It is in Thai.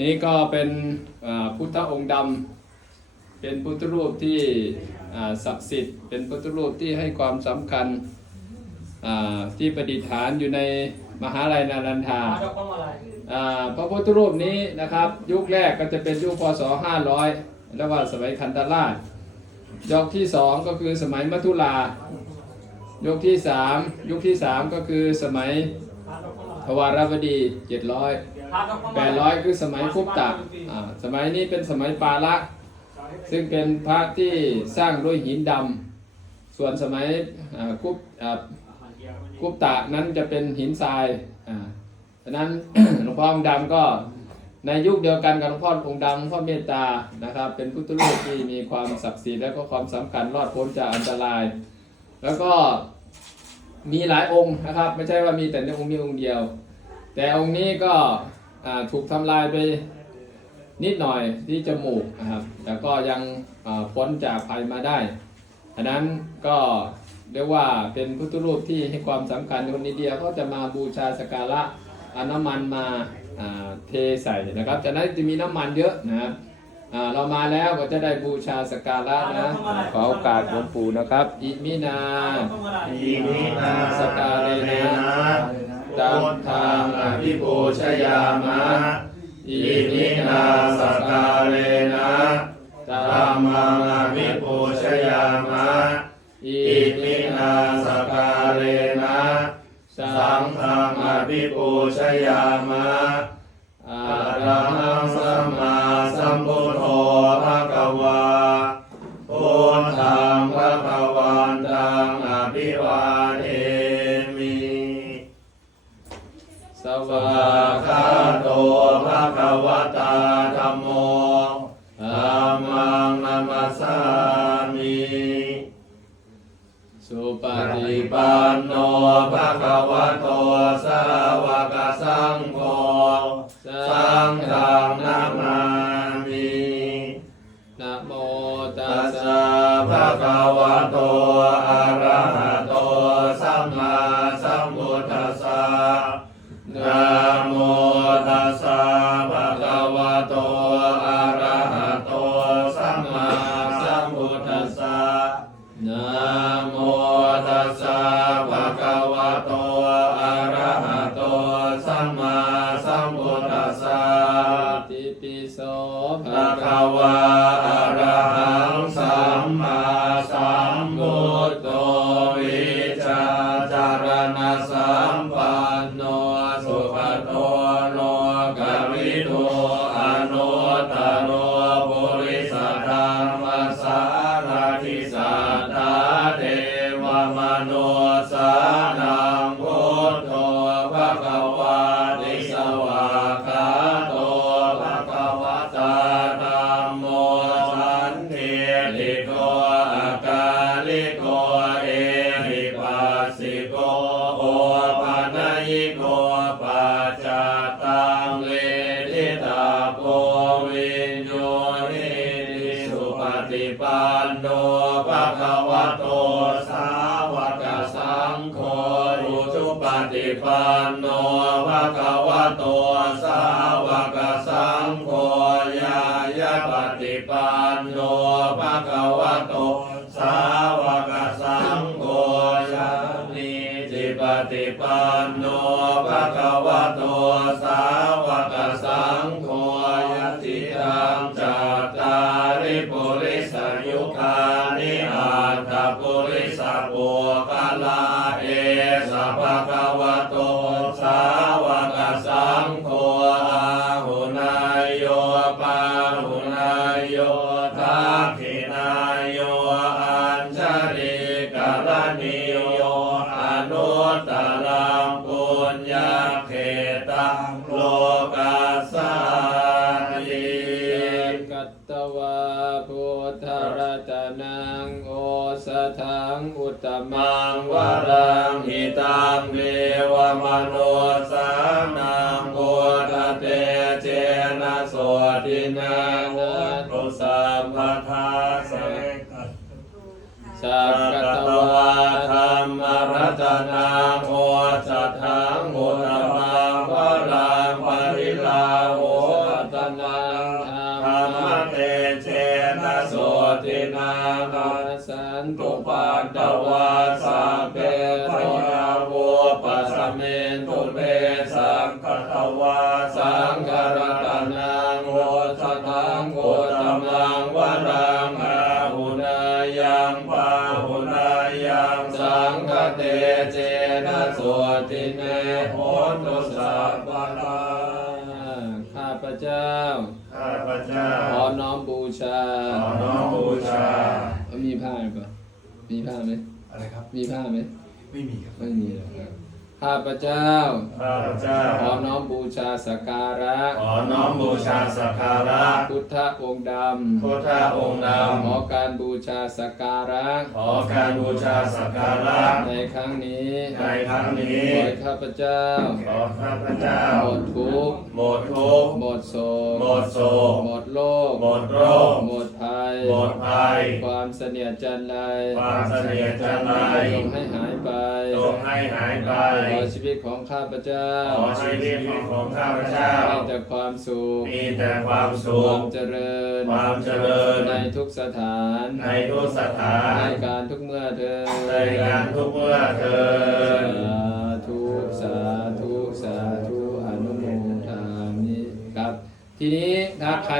นี้ก็เป็นพุทธองค์ดำเป็นพุทธรูปที่ศักดิ์สิทธิ์ เป็นพุทธรูปที่ให้ความสำคัญที่ประดิษฐานอยู่ในมหาลัยนารันทาพวงมาลัยอ่าพระพุทธรูปนี้นะครับ ยุคแรกก็จะเป็นยุคพศ 500 แล้วว่าสมัยคันธราชยุคที่สองก็คือสมัยมัทุลายุคที่สามยุคที่สามก็คือสมัย วาทลัยวารวดี700พาดอกพวงแปดร้อยคือสมัยคุปตะสมัยนี้เป็นสมัยปาละซึ่งเป็นพระที่สร้างด้วยหินดำส่วนสมัยคุปคุปตะนั้นจะเป็นหินทรายอ่าฉะนั้นหลวงพ่อองค์ดำก็ในยุคเดียวกันกับหลวงพ่อองค์ดำหลวงพ่อเมตตานะครับ เป็นพุทธรูปที่มีความศักดิ์สิทธิ์และก็ความสำคัญรอดพ้นจากอันตราย แล้วก็ มีหลายองค์นะครับ ไม่ใช่ว่ามีแต่ในองค์นี้องค์เดียว แต่องค์นี้ก็ถูกทำลายไปนิดหน่อยที่จมูกนะครับ แต่ก็ยังพ้นจากภัยมาได้อันนั้นก็เรียกว่าเป็นพุทธรูปที่ให้ความสำคัญคนอินเดียเขาจะมาบูชาสการะเอาน้ำมันมาเทใส่นะครับจากนั้นจะมีน้ำมันเยอะนะครับ เรามาแล้วก็จะได้บูชาสกการะนะขอโอกาสหลวงปู่นะครับ อิมินาพวงมาลัยอิมินาสกาเลนะตัมพุทธังอภิปูชยามะอิอิมินาสกาเลนะตัธัมมมังอภิปูชยามะอิอิมินาสกาเลนะสัสังงฆังอภิปูชยามะ มังนัมสสามิสุปฏิปันโนภะคะวะโตสาวกสังโฆสังฆังนามามินะโมตัสสะสะภะคะวะโตอะระหะโตสัมมาสัมพุทธัสสะนะโม ปันโนภะคะวะโตสาวกสังโฆยายาปฏิปันโนภะคะวะโตสาวกสังโฆยานิจิปฏิปันโนภะคะวะโตสาวกสังโฆยติตังจัตตาริปุริสยุคานิอัตถปุริสปุกลาเอสะภะ อุตมังวรังหิตังเมวมโนสานังโพธเตเจนะโสตินาโหตุสัมปทาสกสัสัพพกตวาธรรมรัตนาโมจัตถังโมต วาวาสาสาเปเปพโรยานาโวโวปัปัสสสสเมเมนนตุตุเปเปสัสังงกกตวาสัสังงฆฆรรัตตนันังงโวโวชชทัทังงโวโวตตมัมังงววรัรังงอาอาหุหุนานายัยังงปาปาหุหุนานายัยังงสัสังงฆฆเตเตเจเจนะนะโสโสติติเนเนโหโหตุตุสัสัพพพะพะลาข้าพเจ้าข้าพเจ้าขอน้อมบูชาขอน้อมบูชามีผ้าหรือเปล่า มีผ้าไหมอะไรครับ มีผ้าไหมไม่มีครับ ไม่มีหรอกครับ ข้าพเจ้า ข้าพเจ้า ขอน้อมบูชาสักการะ ขอน้อมบูชาสักการะ พุทธองค์ดพุทธองค์ดำ ขอการบูชาสักการะำขอการบูชาสักการะ ในครั้งนี้ ในครั้งนี้ขอให้ข้าพเจ้า ขอข้าพเจ้า หมดทุกข์ หมดทุกข์ หมดโศก หมดโศก หมดโรคหมดโรค หมดภัย หมดภัย ความเสนียดจันไร ความเสนียดจันไรจงให้หายไปจง ให้หายไป ขอชีวิตของข้าพเจ้า ขอชีวิตของข้าพเจ้า มีแต่ความสุข มีแต่ความสุข ความเจริญ ความเจริญ ในทุกสถาน ในทุกสถาน ในการทุกเมื่อเธอในการทุกเมื่อเธอสาธุสาธุสาธุอนุโมทามิครับ ทีนี้ถ้าใคร